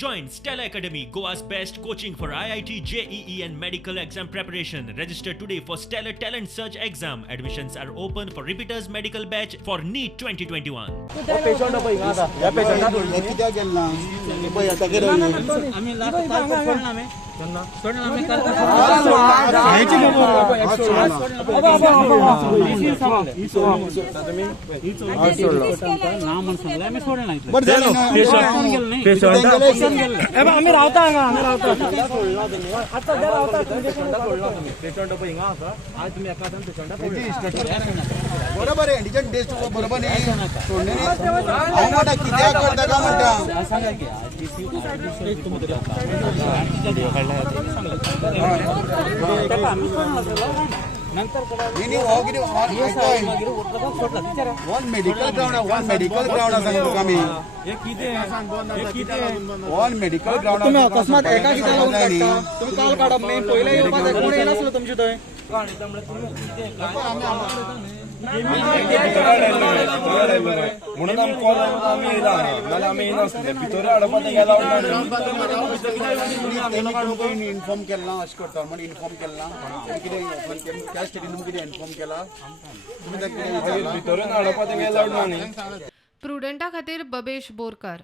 Join Stella Academy, Goa's best coaching for IIT, JEE and medical exam preparation. Register today for Stellar Talent Search exam. Admissions are open for repeaters medical batch for NEET 2021. आम्ही रावता बरोबर आहे taste बरोबर नाही कित्याक करता का म्हणटा one medical ground one medical ground one medical ground तुम्ही अकस्मात एका ठिकाणी तुम्ही काल काढप नाही पहिले येवपाक जाय कोण येनासलो तुमचे थंय म्हणून आमी येयला नाल्यार आमी येनासले भितर हाडपाक गेला इन्फॉर्म केला अशें करता म्हणून इन्फॉर्म केला कितें त्या स्टेडीन तुमकां कितें इन्फॉर्म केला भितरून हाडपाक गेला न्ही प्रुडंटा खातीर बबेश बोरकार.